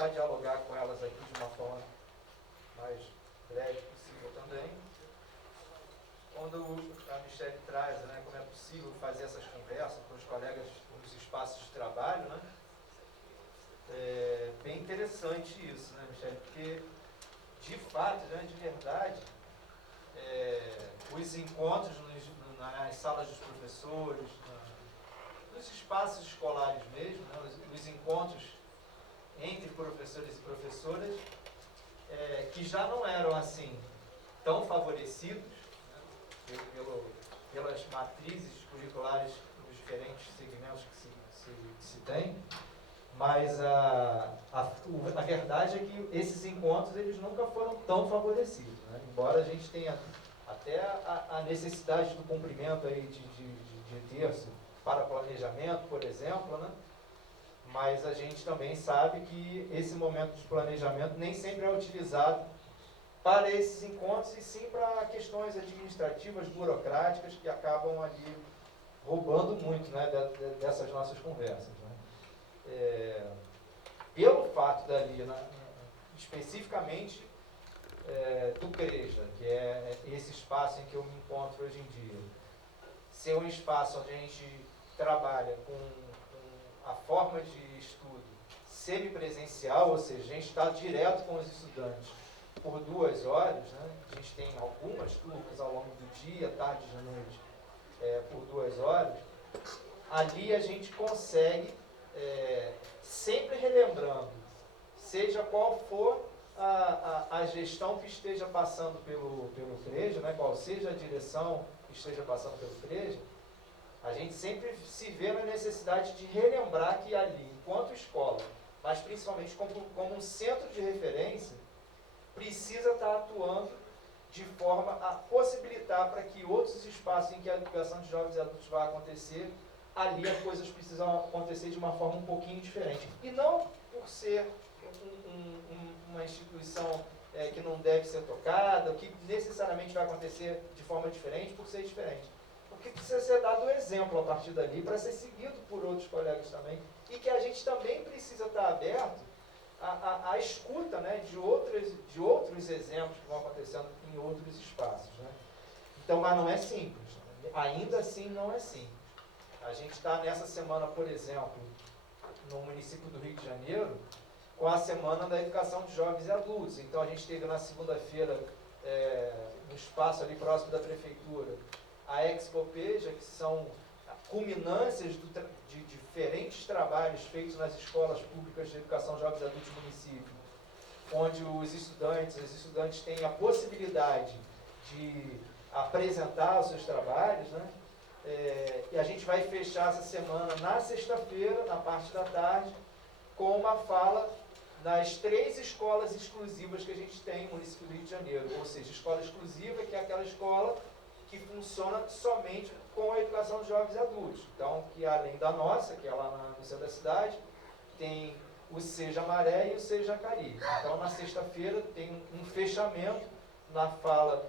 tentar dialogar com elas aqui de uma forma mais breve possível também. Quando a Michele traz, né, como é possível fazer essas conversas com os colegas nos espaços de trabalho, né, é bem interessante isso, né, Michele? Porque, de fato, né, de verdade, os encontros nas salas dos professores, nos espaços escolares mesmo, né, os encontros entre professores e professoras, que já não eram assim tão favorecidos, né, pelas matrizes curriculares dos diferentes segmentos que se tem, mas a verdade é que esses encontros eles nunca foram tão favorecidos, né? Embora a gente tenha até a necessidade do cumprimento aí de terço para planejamento, por exemplo, né? Mas a gente também sabe que esse momento de planejamento nem sempre é utilizado para esses encontros, e sim para questões administrativas, burocráticas, que acabam ali roubando muito, né, dessas nossas conversas, né? Pelo fato dali, né, especificamente do CREJA, que é esse espaço em que eu me encontro hoje em dia, ser um espaço onde a gente trabalha com a forma de estudo semipresencial, ou seja, a gente está direto com os estudantes por 2 horas, né? A gente tem algumas turmas ao longo do dia, tarde e noite, por 2 horas. Ali a gente consegue, sempre relembrando, seja qual for a gestão que esteja passando pelo CREJA, né? Qual seja a direção que esteja passando pelo CREJA, a gente sempre se vê na necessidade de relembrar que ali, enquanto escola, mas principalmente como um centro de referência, precisa estar atuando de forma a possibilitar para que outros espaços em que a educação de jovens e adultos vai acontecer, ali as coisas precisam acontecer de uma forma um pouquinho diferente. E não por ser uma instituição que não deve ser tocada, que necessariamente vai acontecer de forma diferente por ser diferente. Porque precisa ser dado um exemplo a partir dali para ser seguido por outros colegas também, e que a gente também precisa estar aberto à escuta, né, de outros exemplos que vão acontecendo em outros espaços, né? Então, mas não é simples, ainda assim não é simples. A gente está nessa semana, por exemplo, no município do Rio de Janeiro, com a Semana da Educação de Jovens e Adultos. Então a gente teve na segunda-feira, no espaço ali próximo da prefeitura, a Expopeja, que são culminâncias de diferentes trabalhos feitos nas escolas públicas de educação de jovens e adultos do município, onde os estudantes têm a possibilidade de apresentar os seus trabalhos, né? E a gente vai fechar essa semana na sexta-feira, na parte da tarde, com uma fala das 3 escolas exclusivas que a gente tem no município do Rio de Janeiro. Ou seja, escola exclusiva, que é aquela escola que funciona somente com a educação de jovens e adultos. Então, que além da nossa, que é lá no centro da cidade, tem o Seja Maré e o Seja Cari. Então, na sexta-feira, tem um fechamento na fala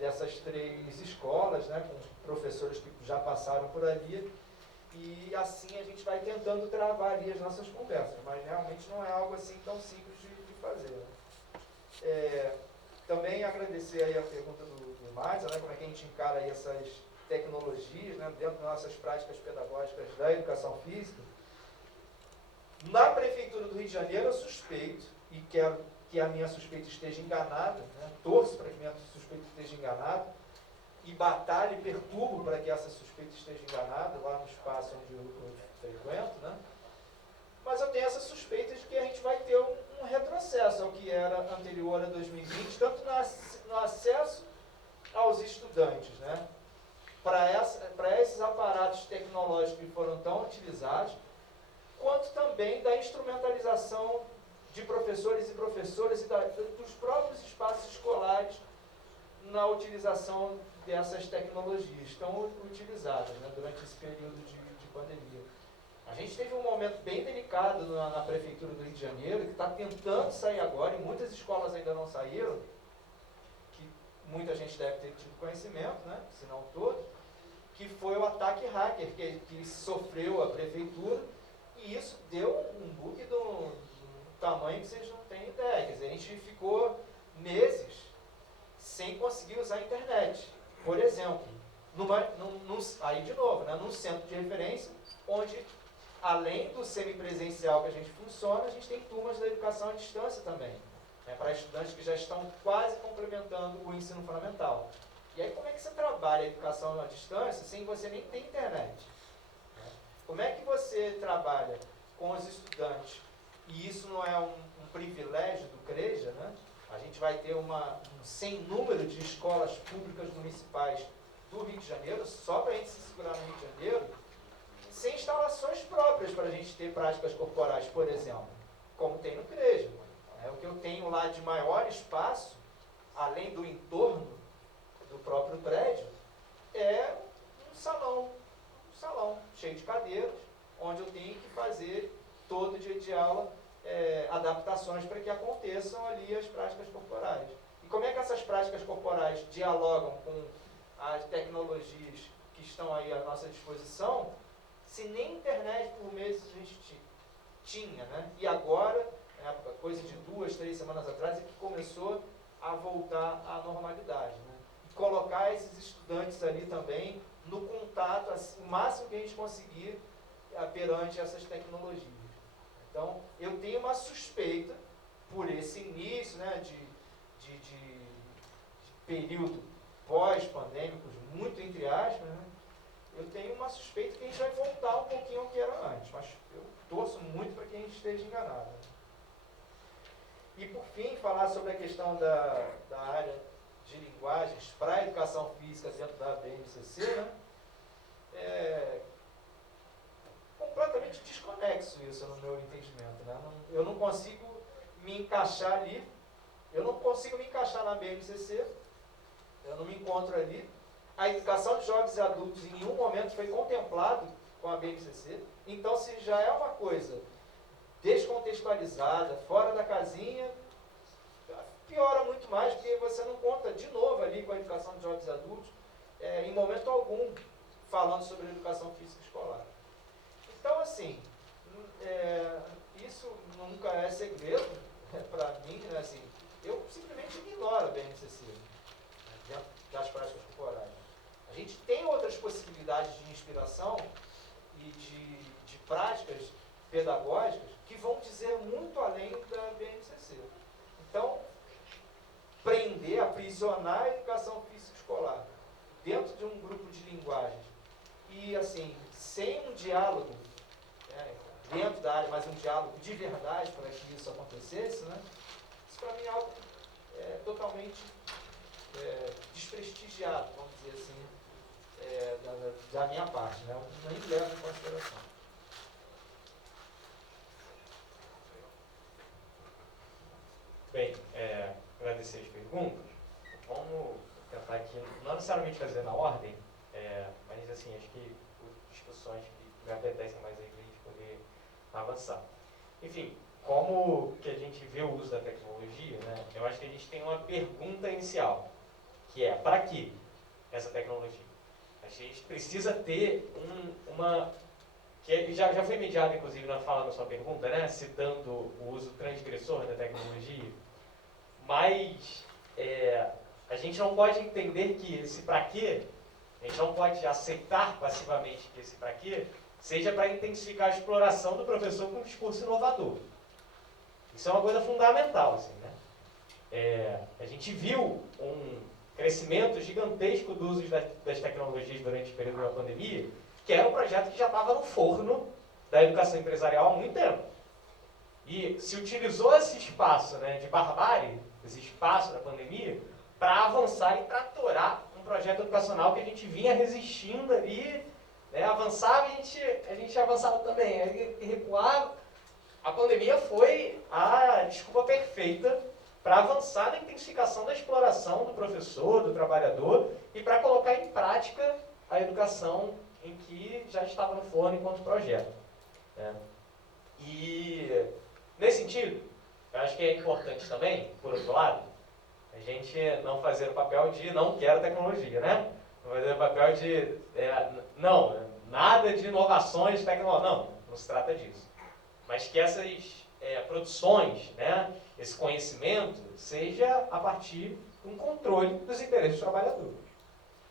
dessas 3 escolas, né, com professores que já passaram por ali, e assim a gente vai tentando travar ali as nossas conversas, mas realmente não é algo assim tão simples de fazer, né? Também agradecer aí a pergunta do Márcio, né, como é que a gente encara aí essas tecnologias, né, dentro das nossas práticas pedagógicas da educação física. Na Prefeitura do Rio de Janeiro eu suspeito, e quero que a minha suspeita esteja enganada, né, torço para que a minha suspeita esteja enganada, e batalho e perturbo para que essa suspeita esteja enganada lá no espaço onde eu frequento, né? Mas eu tenho essa suspeita de que a gente vai ter um retrocesso ao que era anterior a 2020, tanto no acesso aos estudantes, né? Para esses aparatos tecnológicos que foram tão utilizados, quanto também da instrumentalização de professores e professoras e dos próprios espaços escolares na utilização dessas tecnologias tão utilizadas, né, durante esse período de pandemia. A gente teve um momento bem delicado na Prefeitura do Rio de Janeiro, que está tentando sair agora, e muitas escolas ainda não saíram, que muita gente deve ter tido conhecimento, né, se não todos, que foi o ataque hacker que sofreu a Prefeitura, e isso deu um bug do tamanho que vocês não têm ideia. Quer dizer, a gente ficou meses sem conseguir usar a internet. Por exemplo, aí de novo, né, num centro de referência, onde, além do semipresencial que a gente funciona, a gente tem turmas da educação à distância também, né, para estudantes que já estão quase complementando o ensino fundamental. E aí, como é que você trabalha a educação à distância sem você nem ter internet? Como é que você trabalha com os estudantes? E isso não é um privilégio do CREJA, né? A gente vai ter um sem número de escolas públicas municipais do Rio de Janeiro, só para a gente se segurar no Rio de Janeiro, sem instalações próprias para a gente ter práticas corporais, por exemplo, como tem no CREJA. O que eu tenho lá de maior espaço, além do entorno do próprio prédio, é um salão cheio de cadeiras, onde eu tenho que fazer todo dia de aula adaptações para que aconteçam ali as práticas corporais. E como é que essas práticas corporais dialogam com as tecnologias que estão aí à nossa disposição, se nem internet por meses a gente tinha, né? E agora, coisa de 2, 3 semanas atrás, é que começou a voltar à normalidade, né? E colocar esses estudantes ali também no contato, assim, o máximo que a gente conseguir perante essas tecnologias. Então, eu tenho uma suspeita, por esse início, né, de período pós-pandêmicos, muito entre aspas, né, eu tenho uma suspeita que a gente vai voltar um pouquinho ao que era antes, mas eu torço muito para que a gente esteja enganado. E, por fim, falar sobre a questão da área de linguagens para a educação física dentro da BNCC, né? Completamente desconexo isso no meu entendimento, né? Eu não consigo me encaixar ali, eu não consigo me encaixar na BNCC, eu não me encontro ali. A educação de jovens e adultos em nenhum momento foi contemplado com a BNCC, então se já é uma coisa descontextualizada, fora da casinha, piora muito mais, porque você não conta de novo ali com a educação de jovens e adultos, em momento algum, falando sobre a educação física escolar. Então, assim, isso nunca é segredo para mim, né? Assim, eu simplesmente ignoro a BNCC, né, dentro das práticas corporais. A gente tem outras possibilidades de inspiração e de práticas pedagógicas que vão dizer muito além da BNCC. Então, aprisionar a educação física escolar dentro de um grupo de linguagens e, assim, sem um diálogo dentro da área, mas um diálogo de verdade para que isso acontecesse, né? Isso para mim é algo totalmente desprestigiado, vamos dizer assim, da minha parte, né? Eu nem levo em consideração. Bem, agradecer as perguntas. Vamos tentar aqui, não necessariamente fazer na ordem, mas assim, acho que discussões que me apetecem mais aí para a gente poder avançar. Enfim, como que a gente vê o uso da tecnologia, né? Eu acho que a gente tem uma pergunta inicial, que é, para que essa tecnologia? Acho que a gente precisa ter uma... que já foi mediado, inclusive, na fala da sua pergunta, né? Citando o uso transgressor da tecnologia, mas a gente não pode entender que esse para quê, a gente não pode aceitar passivamente que esse para quê seja para intensificar a exploração do professor com um discurso inovador. Isso é uma coisa fundamental, assim, né? A gente viu um crescimento gigantesco do uso das tecnologias durante o período da pandemia, que era um projeto que já estava no forno da educação empresarial há muito tempo. E se utilizou esse espaço, né, de barbárie, esse espaço da pandemia, para avançar e tratorar um projeto educacional que a gente vinha resistindo ali, né, avançava e a gente avançava também, aí recuava. A pandemia foi a desculpa perfeita para avançar na intensificação da exploração do professor, do trabalhador, e para colocar em prática a educação em que já estava no forno enquanto projeto, né? E, nesse sentido, eu acho que é importante também, por outro lado, a gente não fazer o papel de não quero tecnologia, né? Não fazer o papel de não, nada de inovações tecnológicas, não se trata disso. Mas que essas produções, né, esse conhecimento, seja a partir de um controle dos interesses dos trabalhadores.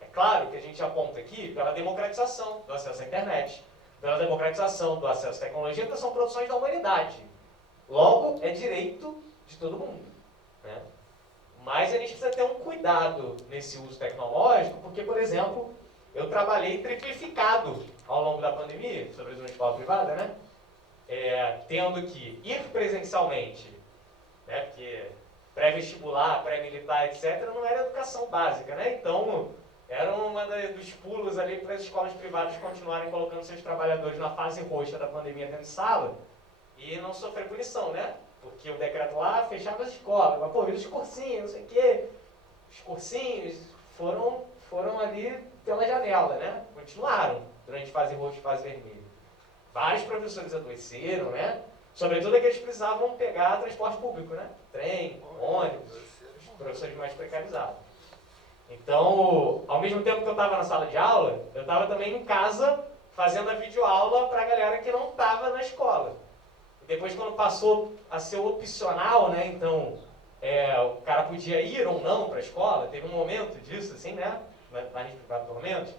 É claro que a gente aponta aqui pela democratização do acesso à internet, pela democratização do acesso à tecnologia, porque são produções da humanidade. Logo, é direito de todo mundo, né? Mas a gente precisa ter um cuidado nesse uso tecnológico, porque, por exemplo, eu trabalhei triplificado ao longo da pandemia, sobretudo na escola privada, né? Tendo que ir presencialmente, né? Porque pré-vestibular, pré-militar, etc., não era educação básica, né? Então, era um dos pulos ali para as escolas privadas continuarem colocando seus trabalhadores na fase roxa da pandemia dentro de sala e não sofrer punição, né? Porque o decreto lá fechava as escolas, mas, pô, os cursinhos, não sei o quê. Os cursinhos foram ali pela janela, né? Continuaram durante fase roxa e fase vermelha. Vários professores adoeceram, né? Sobretudo aqueles que precisavam pegar transporte público, né? Trem, ônibus, os professores mais precarizados. Então, ao mesmo tempo que eu estava na sala de aula, eu estava também em casa fazendo a videoaula para a galera que não estava na escola. E depois, quando passou a ser opcional, né? Então, o cara podia ir ou não para a escola, teve um momento disso, assim, né? Na rede privada, pelo menos,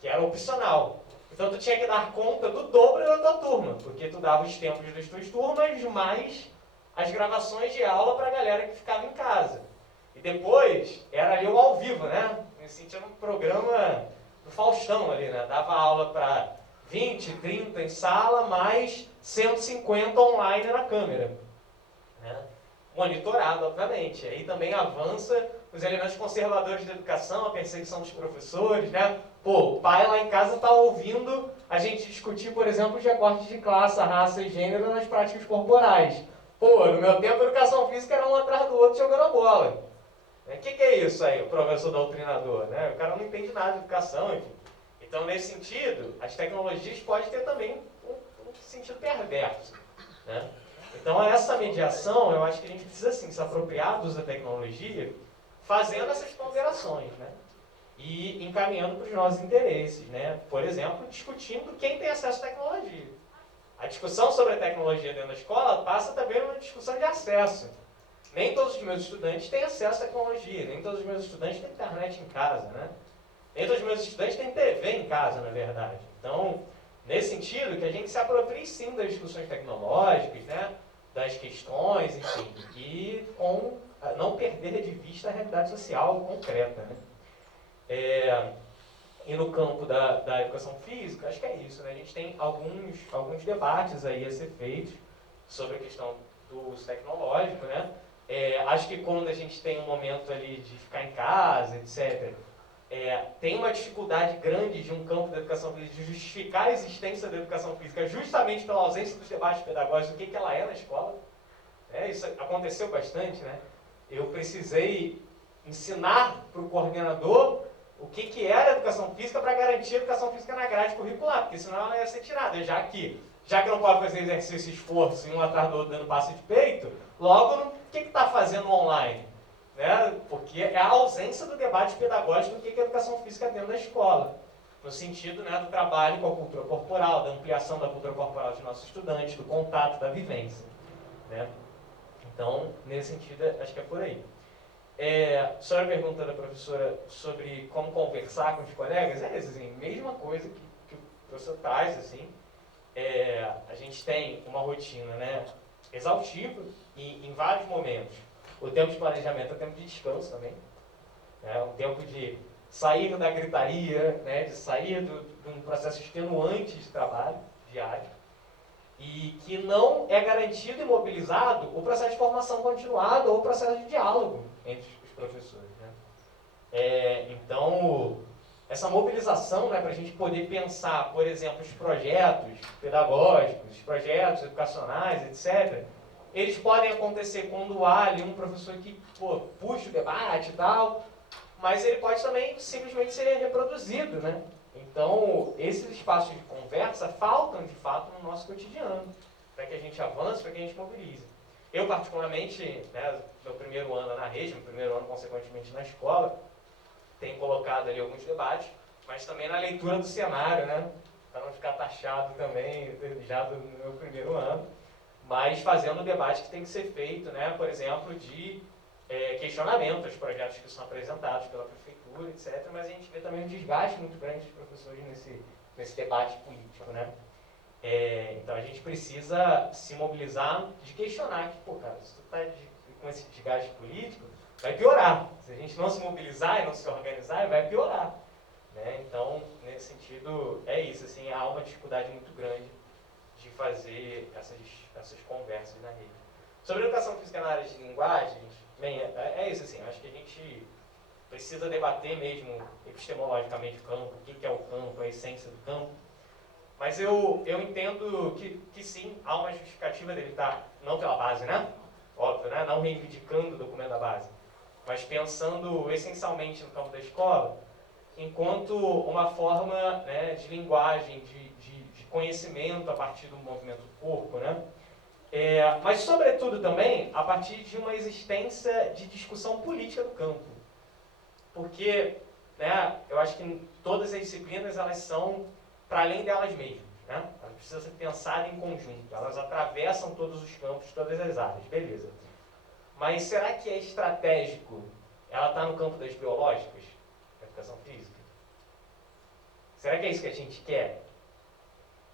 que era opcional. Então, tu tinha que dar conta do dobro da tua turma, porque tu dava os tempos das tuas turmas, mais as gravações de aula para a galera que ficava em casa. E depois, era ali o ao vivo, né? Me sentia num programa do Faustão ali, né? Dava aula para 20, 30 em sala, mais 150 online na câmera, né? Monitorado, obviamente. Aí também avança os elementos conservadores da educação, a perseguição dos professores, né? Pô, o pai lá em casa está ouvindo a gente discutir, por exemplo, os recortes de classe, raça e gênero nas práticas corporais. Pô, no meu tempo a educação física era um atrás do outro jogando a bola. O que é isso aí, o professor doutrinador, né? O cara não entende nada de educação, enfim. Então, nesse sentido, as tecnologias podem ter também um sentido perverso, né? Então, essa mediação, eu acho que a gente precisa, sim, se apropriar do uso da tecnologia, fazendo essas ponderações, né? E encaminhando para os nossos interesses, né? Por exemplo, discutindo quem tem acesso à tecnologia. A discussão sobre a tecnologia dentro da escola passa também por uma discussão de acesso. Nem todos os meus estudantes têm acesso à tecnologia, nem todos os meus estudantes têm internet em casa, né? Nem todos os meus estudantes têm TV em casa, na verdade. Então, nesse sentido, que a gente se aproprie sim das discussões tecnológicas, né? Das questões, enfim, e com não perder de vista a realidade social concreta, né? E no campo da educação física, acho que é isso, né? A gente tem alguns debates aí a ser feitos sobre a questão do uso tecnológico, né? Acho que quando a gente tem um momento ali de ficar em casa, etc., tem uma dificuldade grande de um campo da educação física de justificar a existência da educação física justamente pela ausência dos debates pedagógicos, o que ela é na escola. Isso aconteceu bastante, né? Eu precisei ensinar para o coordenador o que era a educação física para garantir a educação física na grade curricular, porque senão ela ia ser tirada, já que não pode fazer exercício e esforço e um atrás do outro dando passe de peito, logo, o que está fazendo online? Né? Porque é a ausência do debate pedagógico do que é educação física dentro da escola, no sentido, né, do trabalho com a cultura corporal, da ampliação da cultura corporal de nossos estudantes, do contato, da vivência, né? Então, nesse sentido, acho que é por aí. Sobre a pergunta da professora sobre como conversar com os colegas, assim, mesma coisa que o professor traz, assim. A gente tem uma rotina, né, exaustiva e em vários momentos. O tempo de planejamento é tempo de descanso também. Um tempo de sair da gritaria, né, de sair de um processo extenuante de trabalho diário. E que não é garantido e mobilizado o processo de formação continuada ou o processo de diálogo entre os professores, né? Então, essa mobilização, né, para a gente poder pensar, por exemplo, os projetos pedagógicos, os projetos educacionais, etc., eles podem acontecer quando há ali um professor que puxa o debate e tal, mas ele pode também simplesmente ser reproduzido, né? Então, esses espaços de conversa faltam, de fato, no nosso cotidiano, para que a gente avance, para que a gente mobilize. Eu, particularmente, né, meu primeiro ano na rede, meu primeiro ano, consequentemente, na escola, tenho colocado ali alguns debates, mas também na leitura do cenário, né, para não ficar taxado também, já do meu primeiro ano. mas fazendo o debate que tem que ser feito, né, por exemplo, de questionamento aos projetos que são apresentados pela prefeitura, etc. Mas a gente vê também um desgaste muito grande dos professores nesse debate político, né? Então a gente precisa se mobilizar de questionar que, pô, cara, se tu tá com esse desgaste político, vai piorar. Se a gente não se mobilizar e não se organizar, vai piorar. Né? Então, nesse sentido, é isso. Assim, há uma dificuldade muito grande de fazer essas conversas na rede. Sobre a educação física na área de linguagens, bem, é isso. Assim, acho que a gente precisa debater mesmo epistemologicamente o campo, o que é o campo, a essência do campo. Mas eu entendo que sim, há uma justificativa dele estar, não pela base, né? Óbvio, né? Não reivindicando o documento da base, mas pensando essencialmente no campo da escola, enquanto uma forma, né, de linguagem, de conhecimento a partir do movimento do corpo, né? Mas, sobretudo, também a partir de uma existência de discussão política do campo. Porque, né, eu acho que todas as disciplinas, elas são para além delas mesmas. Né? Elas precisam ser pensadas em conjunto, elas atravessam todos os campos, todas as áreas, beleza. Mas será que é estratégico ela está no campo das biológicas, da educação física? Será que é isso que a gente quer?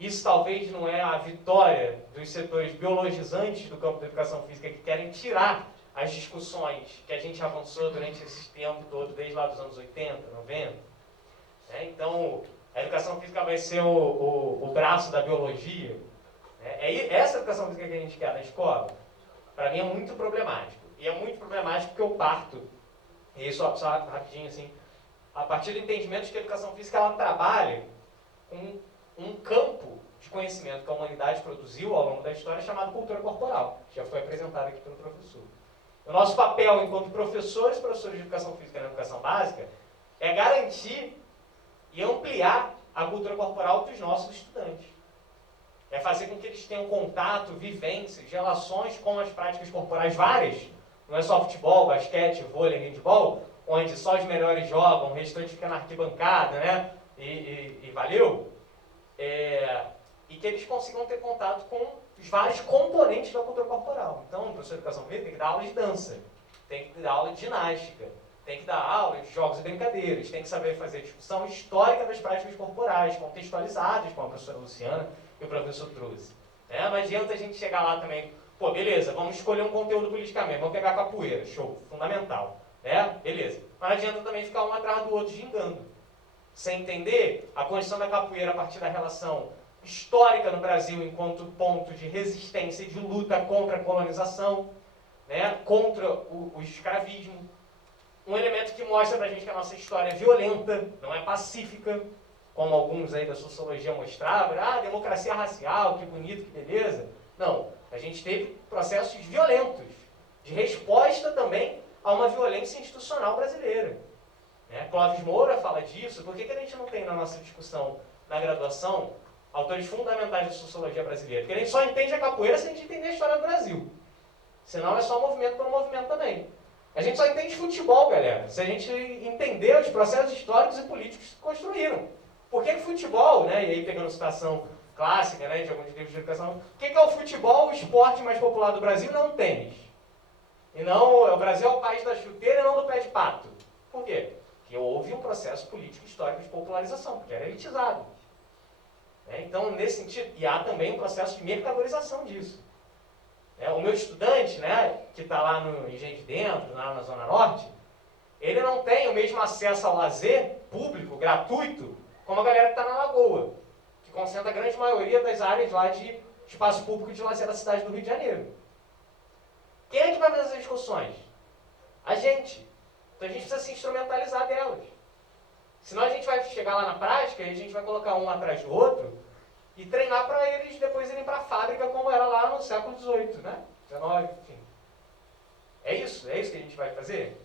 Isso talvez não é a vitória dos setores biologizantes do campo da educação física que querem tirar as discussões que a gente avançou durante esse tempo todo, desde lá dos anos 80, 90. Então, a educação física vai ser o braço da biologia. Essa educação física que a gente quer na escola, para mim é muito problemático. E é muito problemático porque eu parto, e isso só rapidinho assim, a partir do entendimento de que a educação física ela trabalha com um campo de conhecimento que a humanidade produziu ao longo da história chamado cultura corporal, que já foi apresentado aqui pelo professor. O nosso papel enquanto professores de educação física na educação básica é garantir e ampliar a cultura corporal dos nossos estudantes. É fazer com que eles tenham contato, vivências, relações com as práticas corporais várias. Não é só futebol, basquete, vôlei, handebol, onde só os melhores jogam, o restante fica na arquibancada, né? E valeu. E que eles consigam ter contato com os vários componentes da cultura corporal. Então, o professor de educação física tem que dar aula de dança, tem que dar aula de ginástica, tem que dar aula de jogos e brincadeiras, tem que saber fazer discussão histórica das práticas corporais, contextualizadas, como a professora Luciana e o professor trouxe. Não adianta a gente chegar lá também, pô, beleza, vamos escolher um conteúdo politicamente, vamos pegar capoeira, show, fundamental. Beleza. Mas não adianta também ficar um atrás do outro gingando. Sem entender a condição da capoeira a partir da relação histórica no Brasil enquanto ponto de resistência e de luta contra a colonização, contra o escravismo. Um elemento que mostra pra gente que a nossa história é violenta, não é pacífica, como alguns aí da sociologia mostravam, democracia racial, que bonito, que beleza. Não, a gente teve processos violentos, de resposta também a uma violência institucional brasileira. Clóvis Moura fala disso. Por que a gente não tem na nossa discussão, na graduação, autores fundamentais de sociologia brasileira? Porque a gente só entende a capoeira se a gente entender a história do Brasil. Senão é só movimento pelo movimento também. A gente só entende futebol, galera, se a gente entender os processos históricos e políticos que se construíram. Por que futebol, e aí pegando citação clássica, de alguns livros de educação, por que é o futebol o esporte mais popular do Brasil e não o tênis? E não, o Brasil é o país da chuteira e não do pé de pato. Por quê? Porque houve um processo político histórico de popularização, porque era elitizado. Então, nesse sentido, e há também um processo de mercadorização disso. O meu estudante, que está lá no Engenho de Dentro, lá na Zona Norte, ele não tem o mesmo acesso ao lazer público, gratuito, como a galera que está na Lagoa, que concentra a grande maioria das áreas lá de espaço público de lazer da cidade do Rio de Janeiro. Quem é que vai fazer essas discussões? A gente. Então a gente precisa se instrumentalizar delas. Senão a gente vai chegar lá na prática e a gente vai colocar um atrás do outro e treinar para eles depois irem para a fábrica como era lá no século XVIII, 19, enfim. É isso que a gente vai fazer?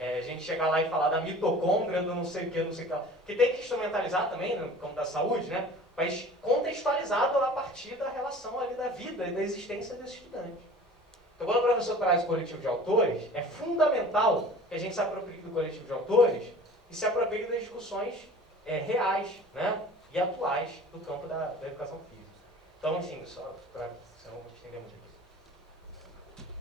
A gente chegar lá e falar da mitocôndria, do não sei o que, não sei o que lá. Que tem que instrumentalizar também, no campo da saúde, mas contextualizado a partir da relação ali da vida e da existência desse estudante. Então, quando o professor traz o coletivo de autores, é fundamental que a gente se aproprie do coletivo de autores e se aproprie das discussões reais, e atuais do campo da educação física. Então, assim, só para, senão eu vou estender muito aqui.